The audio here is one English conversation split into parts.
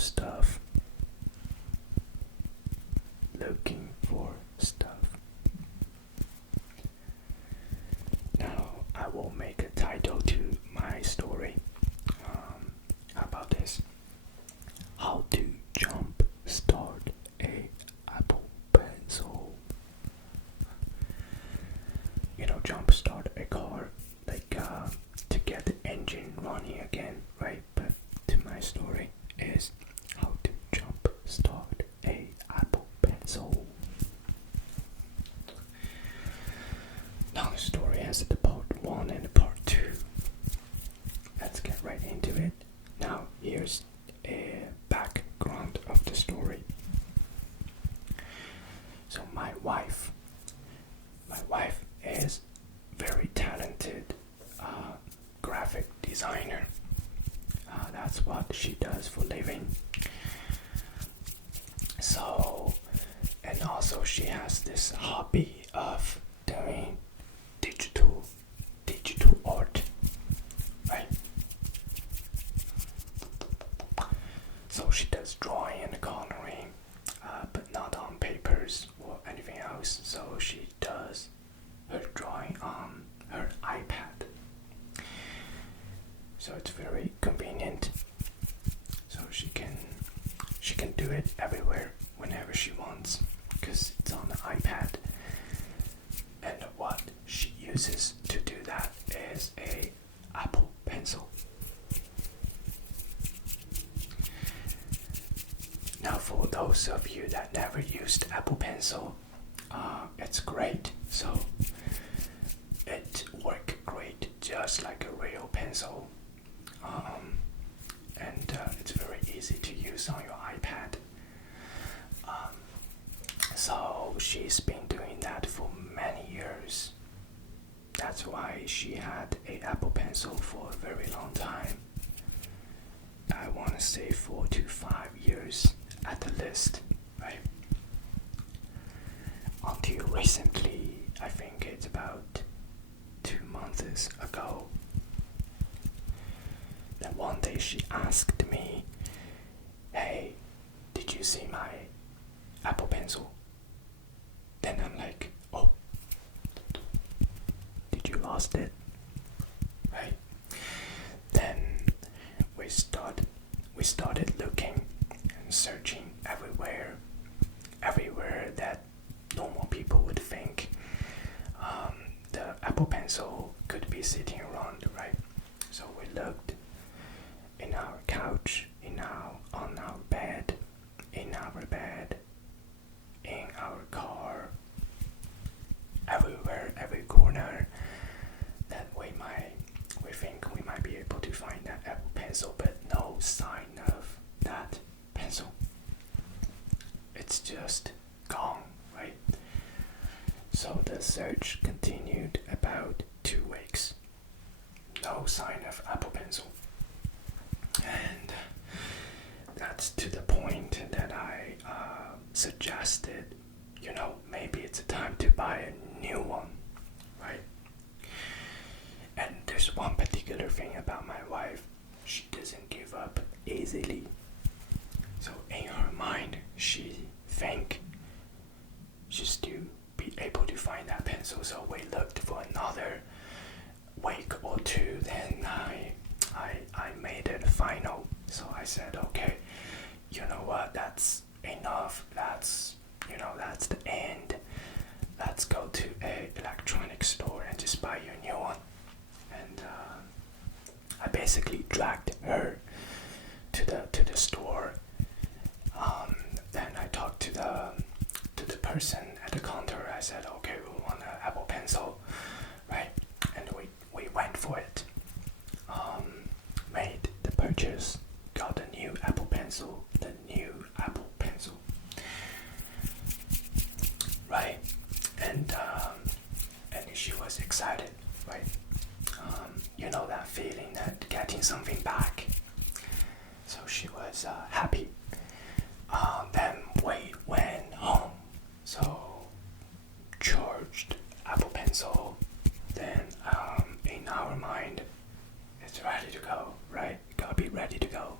stuff. Looking for stuff. Now I will make a title to my story. How about this? How to jump start a Apple Pencil. Jump start a car, like to get the engine running again, right? But to my story is how to jump start a Apple Pencil. Now the story has the part 1 and the part 2. Let's get right into it. Now here's a background of the story. So my wife is very talented graphic designer. That's what she does for living. So, and also she has this hobby of doing digital art, right? So she does drawing and coloring, but not on papers or anything else. So she does her drawing on her iPad. So it's very convenient. So she can do it everywhere whenever she wants because it's on the iPad. And what she uses to do that is a Apple Pencil. Now for those of you that never used Apple Pencil, it's great. So it works great just like a real pencil, and it's very easy to use on your iPad. So she's been doing that for many years. That's why she had a Apple Pencil for a very long time. I want to say 4 to 5 years at the least, right? Until recently, I think it's about 2 months ago, that one day she asked me, "Hey, did you see my Apple Pencil?" Then I'm like, "Oh, did you lost it?" Right? Then we started looking and searching everywhere that normal people would think the Apple Pencil could be sitting around, right? So we looked in our couch, on our bed, in our car, everywhere, every corner that we think we might be able to find that Apple Pencil, but no sign of that pencil. It's just gone, right? So the search continued about 2 weeks. No sign of Apple Pencil. And that's to the point that I suggested, maybe it's a time to buy a new one, right? And there's one particular thing about my wife. She doesn't give up easily. So in her mind, she think she'll still be able to find that pencil. So we looked for another week or 2. Then I made it final. So I said, okay, you know what? That's enough. That's the end. Let's go to a electronics store and just buy you a new one. And I basically dragged her to the store. Then I talked to the person at the counter. I said, okay, we want an Apple Pencil, right? And we went for it. Made the purchase, got a new Apple Pencil, right? And she was excited, right? That feeling that getting something back. So she was happy. Then we went home. So charged Apple Pencil. Then in our mind, it's ready to go, right? Gotta be ready to go.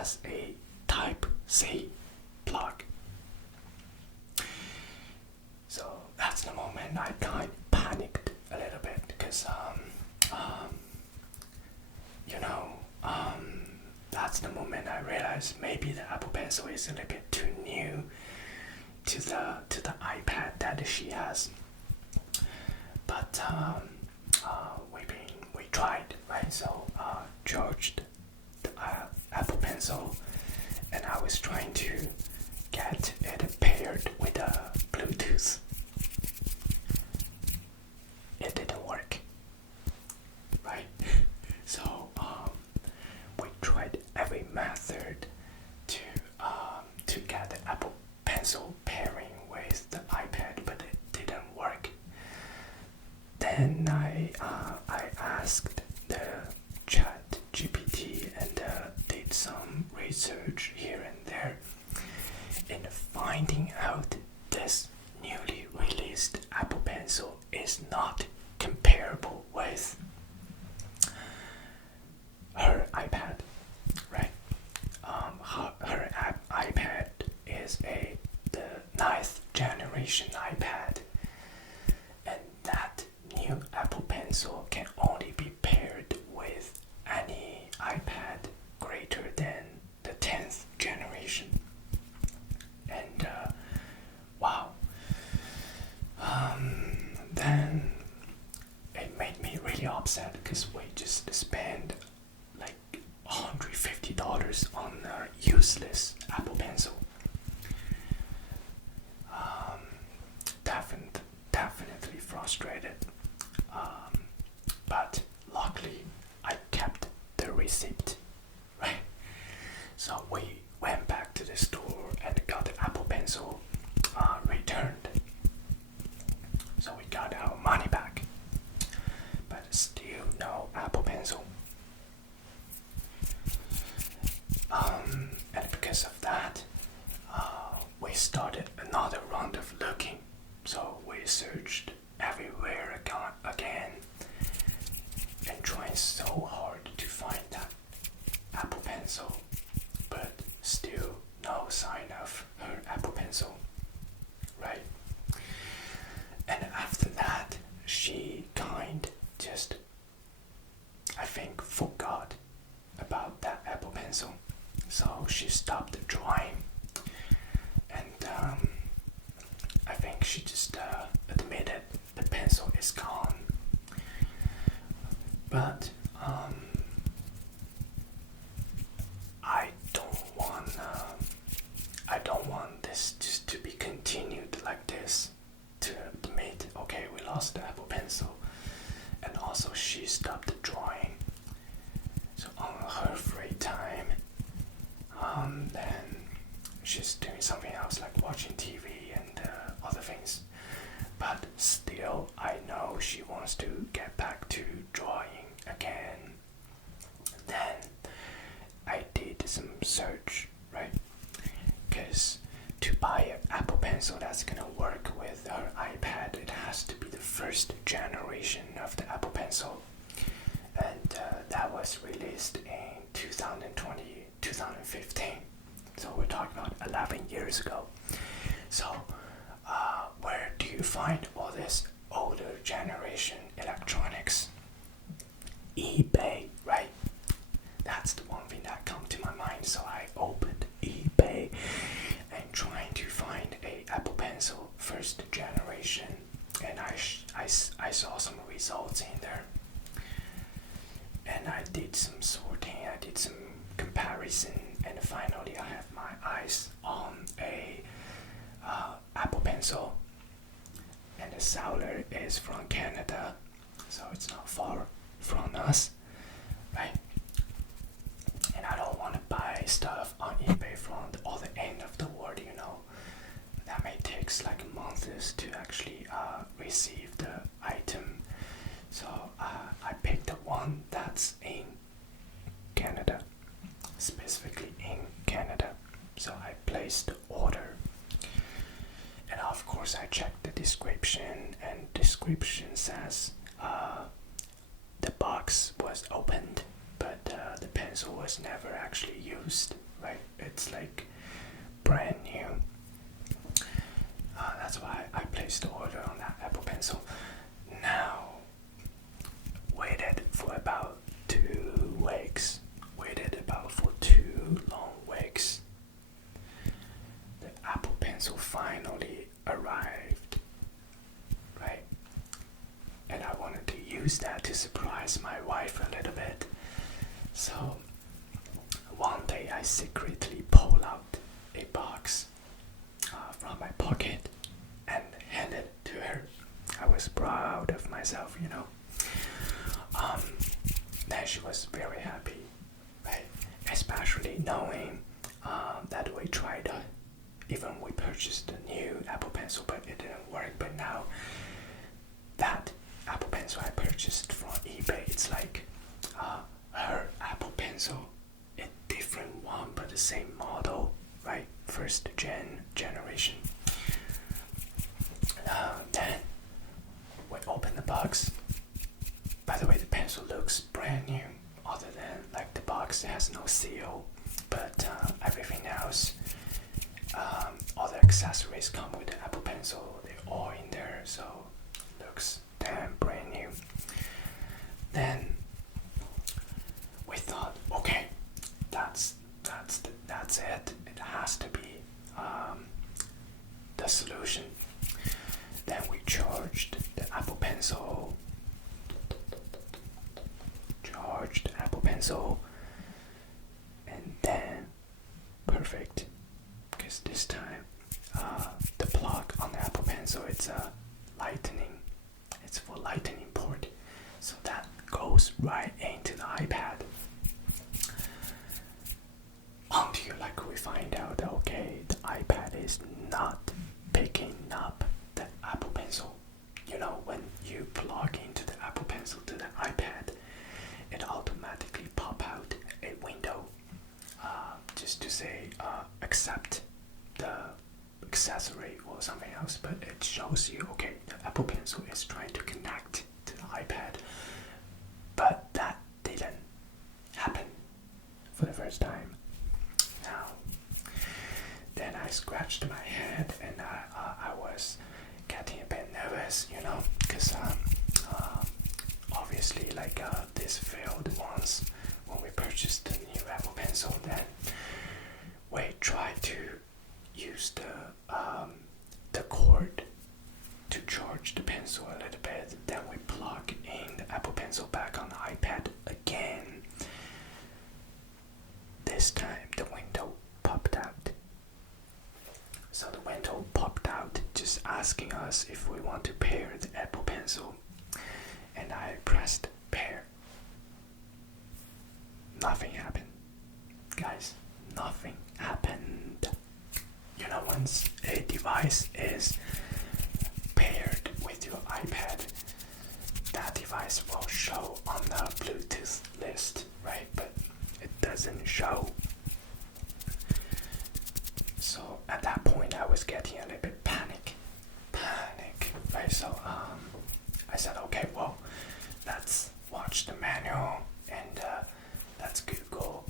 has a Type C plug. So that's the moment I kind of panicked a little bit because that's the moment I realized maybe the Apple Pencil is a little bit too new to the iPad that she has. But we tried, right? So charged the Apple Pencil, and I was trying to get it paired with a Bluetooth. It didn't work, right? So we tried every method to get the Apple Pencil pairing with the iPad, but it didn't work. Then I asked the Chat GPT and did some research here and there in finding out this newly released Apple Pencil is not comparable with her iPad, right? Her iPad is the 9th generation iPad, and that new Apple Pencil can only be paired with any iPad greater than the 10th generation. And wow, then it made me really upset because we just spent like $150 on a useless Apple Pencil. Definitely frustrated. But luckily I kept the receipt, right? So we went back to the store and got the Apple Pencil returned. So we got our money back, but still no Apple Pencil. And because of that, we started another round of looking. So we searched everywhere again and trying so hard to find that Apple Pencil, but still no sign of her Apple Pencil, right? And after that, she just, I think, forgot about that Apple Pencil. So she stopped drawing, and I think she just admitted the pencil is gone. But I don't want this just to be continued like this, to admit, okay, we lost the Apple Pencil, and also she stopped drawing. So on her free time, then she's doing something else like watching TV and other things. But still, I know she wants to get back to drawing again. Then I did some search, right? Because to buy an Apple Pencil that's gonna work with her iPad, it has to be the first generation of the Apple Pencil. And that was released in 2015. So we're talking about 11 years ago. So where do you find all this older generation electronics? eBay, right? That's the one thing that comes to my mind. So I opened eBay and trying to find a Apple Pencil first generation, and I saw some results in there. And I did some sorting, I did some comparison, and finally I have my eyes on a Apple Pencil, and the seller is from Canada, so it's not far from us, right? And I don't want to buy stuff on eBay from the other end of the world, you know. That may take like months to actually receive the item. So I picked the one that's in Canada, specifically in Canada. So I placed the order, and of course I checked the description, and description says the box was opened, but the pencil was never actually used, it's like brand new. That's why I placed the order on that Apple Pencil. Now, waited for about 2 weeks. Waited about for 2 long weeks. The Apple Pencil finally arrived, right? And I wanted to use that to surprise my wife a little bit. So one day I secretly pulled out a box from my pocket and handed it to her. I was proud of myself, you know. Then she was very happy, right? Especially knowing that we tried, even we purchased a new Apple Pencil, but it didn't work. But now that Apple Pencil I purchased from eBay, it's like her Apple Pencil, a different one but the same model, right? First generation. Then we open the box. By the way, the pencil looks brand new, other than like the box has no seal, but everything else, all the accessories come with the Apple Pencil. They're all in there, so it looks damn brand new. Then we thought, okay, that's it. It has to be the solution. Then we charged the Apple Pencil. And then perfect, because this time the plug on the Apple Pencil, it's a lightning. It's for lightning port, so that goes right into the iPad. Until like we find out, okay, the iPad is not picking up the Apple Pencil. You know, when you plug into the Apple Pencil to the iPad, it automatically pop out a window just to say accept the accessory or something else, but it shows you, okay, the Apple Pencil is trying to connect to the iPad, but that didn't happen for the first time. Now, then I scratched my head and I was getting a bit nervous, you know, because obviously like this failed once when we purchased the new Apple Pencil. Then we tried to use the cord to charge the pencil a little bit. Then we plug in the Apple Pencil back on the iPad again. This time the window popped out. So the window popped out just asking us if we want to pair the Apple Pencil. And I pressed pair. Nothing happened. Guys, nothing happened. You know, once a device is paired with your iPad, that device will show on the Bluetooth list, right? But it doesn't show. So at that point I was getting a little bit panic, right? So I said, okay, well, let's watch the manual and let's Google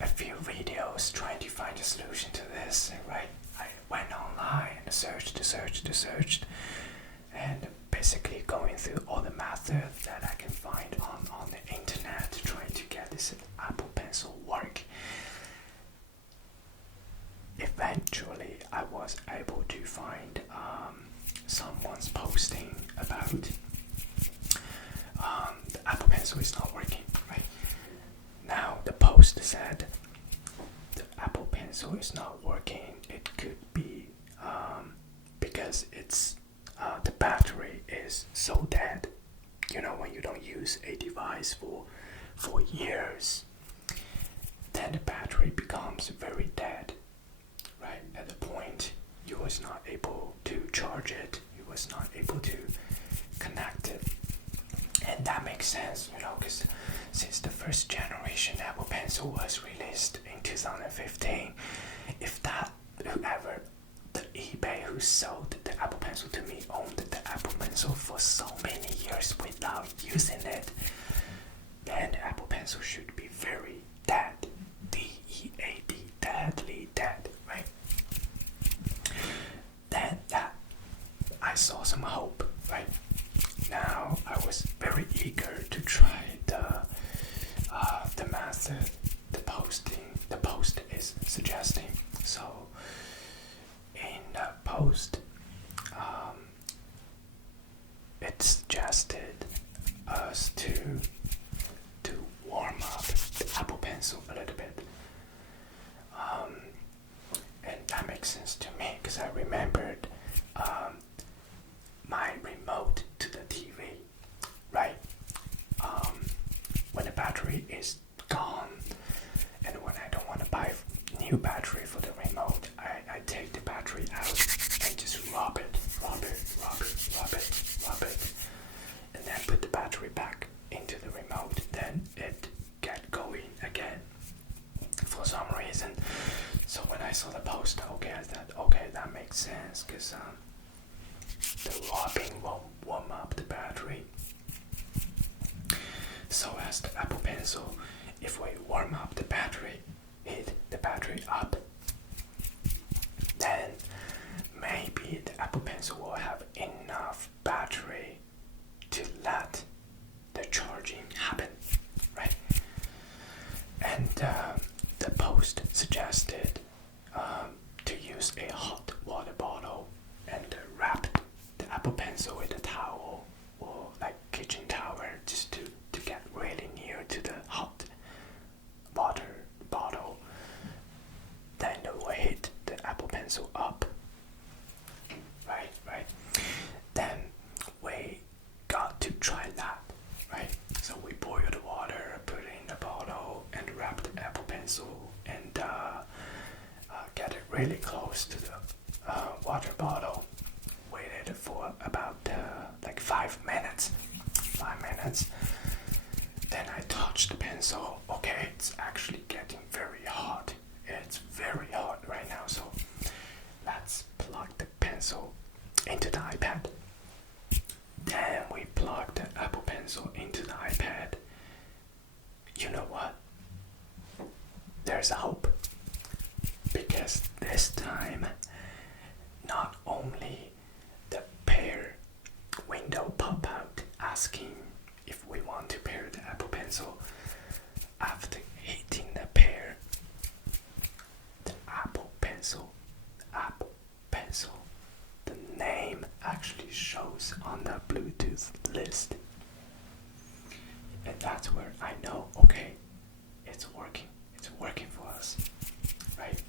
a few videos trying to find a solution to this, right? I went online and searched, and basically going through all the methods that I can find on the internet, trying to get this Apple Pencil work. Eventually, I was able to find someone's posting about the Apple Pencil is not working, right? Now, the post said the Apple Pencil is not working. It could be because it's the battery is so dead. You know, when you don't use a device for years, then the battery becomes very dead. Right, at the point you was not able to charge it, you was not able to connect it. And that makes sense, you know, because since the first generation Apple Pencil was released in 2015, if that whoever the eBay who sold the Apple Pencil to me owned the Apple Pencil for so many years without using it, then the Apple Pencil should be very dead. DEAD, post, it suggested us to warm up the Apple Pencil a little bit. And that makes sense to me because I remembered my remote to the TV, right? When the battery is gone and when I don't want to buy new battery for the remote, I take the battery out and just rub it, and then put the battery back into the remote. Then it get going again for some reason. So when I saw the post, okay, I thought, okay, that makes sense because the rubbing will warm up the battery. So as the Apple Pencil, if we warm up the battery, heat the battery up, then maybe the Apple Pencil will have enough battery to let the charging happen, right? And the post suggested to use a hot water bottle and wrap the Apple Pencil with a towel or like kitchen towel just to get really near to the hot water bottle. Then we hit the Apple Pencil up, right? Then we got to try that, right? So we boil the water, put it in the bottle, and wrap the Apple Pencil and get it really close to the water bottle. Waited for about like 5 minutes. 5 minutes. Then I touched the pencil. Okay, it's actually getting very hot. It's very hot right now. So let's plug the pencil into the iPad. Then we plug the Apple Pencil into the iPad. You know what? There's a hope. Because this time, not only the pair window pop out asking if we want to pair the Apple Pencil, after hitting the pair, the Apple Pencil, the name actually shows on the Bluetooth list. And that's where I know, okay, it's working for us, right?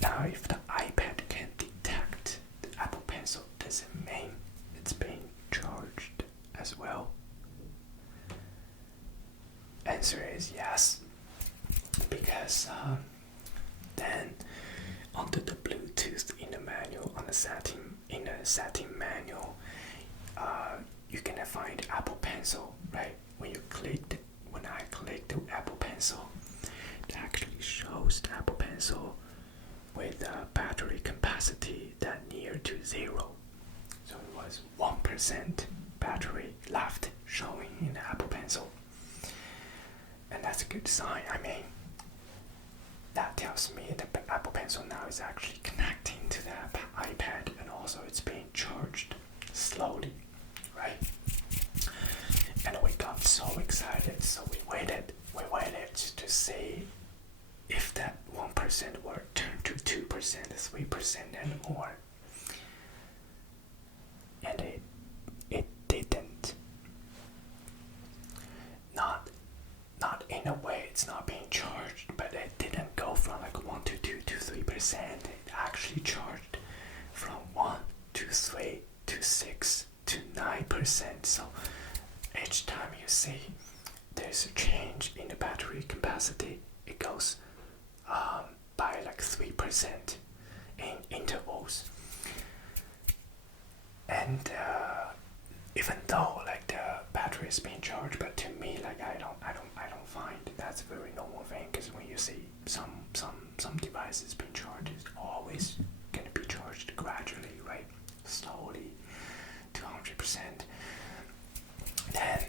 Now if the iPad can detect the Apple Pencil, does it mean it's being charged as well? Answer is yes, because then under the Bluetooth in the manual, on the setting manual, you can find Apple Pencil, right? When I click the Apple Pencil, it actually shows the Apple Pencil with a battery capacity that near to 0. So it was 1% battery left showing in the Apple Pencil. And that's a good sign. I mean, that tells me the Apple Pencil now is actually connecting to the iPad and also it's being charged slowly, right? And we got so excited, so we waited to see if that 1% were turned to 2%, 3% and more. And it didn't. Not in a way it's not being charged, but it didn't go from like 1 to 2 to 3%. It actually charged from 1 to 3 to 6 to 9%. So each time you see there's a change in the battery capacity, it goes by like 3% in intervals. And even though like the battery is being charged, but to me like I don't find that's a very normal thing, because when you see some devices being charged, it's always gonna be charged gradually, right? Slowly to 100%. Then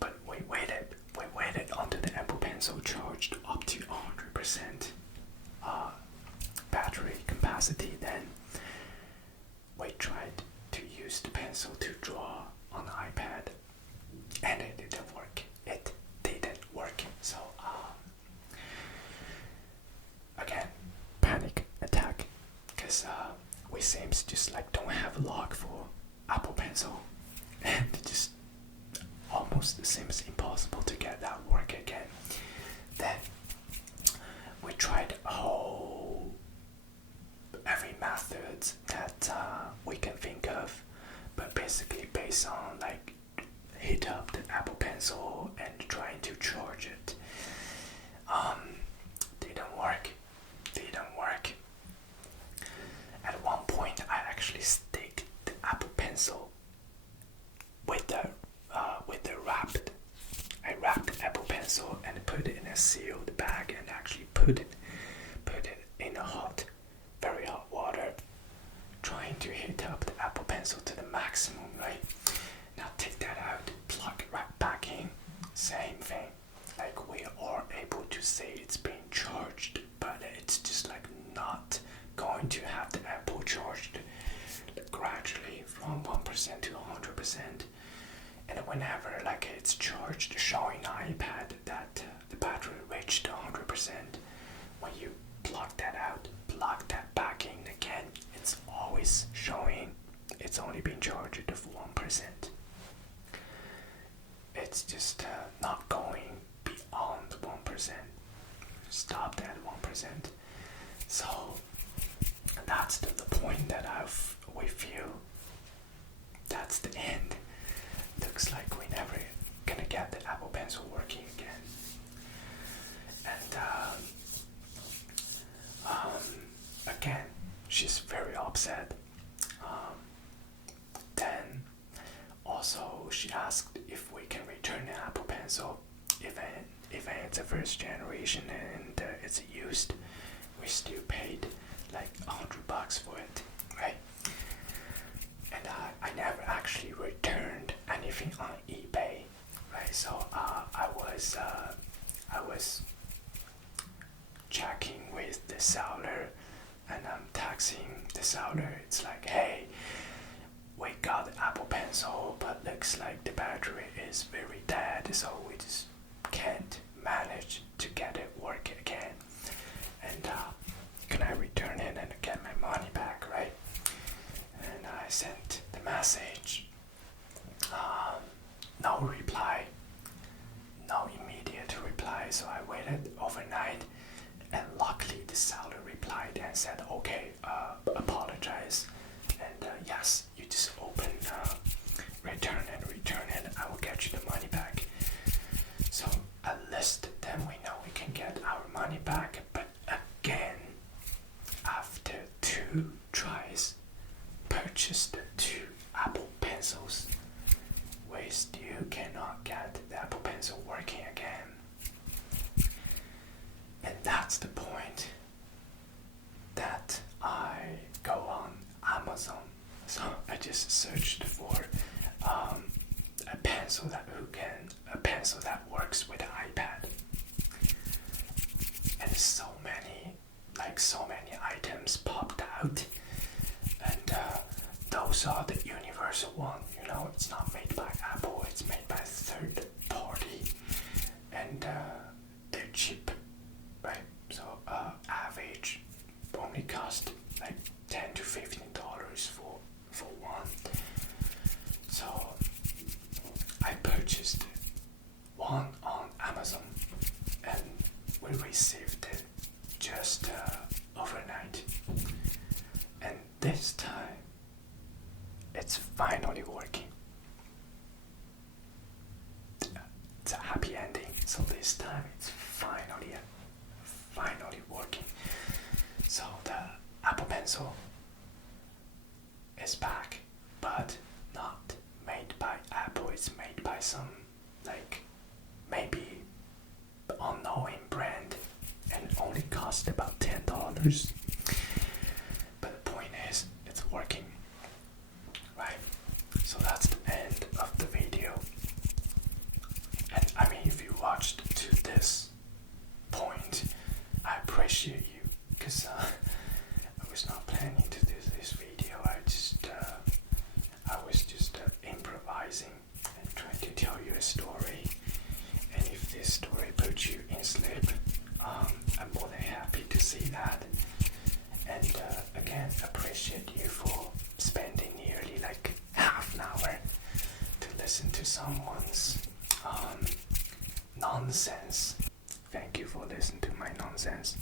but we waited until the Apple Pencil charged up to 100% battery capacity. Then we tried to use the pencil to draw on the iPad, and it didn't work. So again, panic attack, because seems just like don't have a lock for Apple Pencil, and it just almost seems impossible to get that work again. Then we tried every method that we can think of, but basically based on like heat up the Apple Pencil and trying to charge it. Didn't work. At one point, I actually stick the Apple Pencil with the I wrapped the Apple Pencil and put it in a sealed bag and actually put it in very hot water, trying to heat up the Apple Pencil to the maximum, right? Now take that out, plug it right back in, same thing. Like we are able to say it's being charged, but it's just like not going to have the Apple charged gradually from 1% to 100%. And whenever like it's charged, showing the iPad that the battery reached 100%, when you plug that out, plug that back in again, it's always showing it's only been charged for 1%. It's just not going beyond 1%. Stopped at 1%. So that's the point that we feel that's the end. Looks like we're never gonna get the Apple Pencil working again. And again, she's very upset. Then also she asked if we can return the Apple Pencil if it's a first generation and it's used. We still paid like $100 for it, right? And I never actually returned anything on eBay, right? So I was checking with the seller, and I'm texting the seller. It's like, hey, we got the Apple Pencil, but looks like the battery is very dead, so we just can't manage to get it working again. And can I return it and get my money back, right? And I sent the message. No reply. No immediate reply. So I waited overnight, and luckily the seller replied and said, okay, apologize. And yes, you just return it. I will get you the money back. So at least then we know we can get our money back. But again, after 2 tries, purchased 2 Apple Pencils, we still cannot get the Apple Pencil working again. And that's the point that I go on Amazon. So I just searched for a pencil that works with the iPad. And so many items popped out, and those are the universal one. You know, it's not made by Apple, it's made by third party, and they're cheap, right? So average only cost like $10 to $15 for one. So I purchased one on Amazon, and we received it just overnight. And this time, it's finally working. It's a happy ending. So this time, it's finally working. So the Apple Pencil is back, but not made by Apple. It's made by some maybe unknown brand, and only cost about $10. But the point is, it's working, right? So that's the end of the video. And I mean, if you watched to this point, I appreciate you, because I was not planning to do this video. I was just improvising and trying to tell you a story. And if this story puts you in sleep, I'm more than happy to see that. And again, appreciate you for listen to someone's nonsense. Thank you for listening to my nonsense.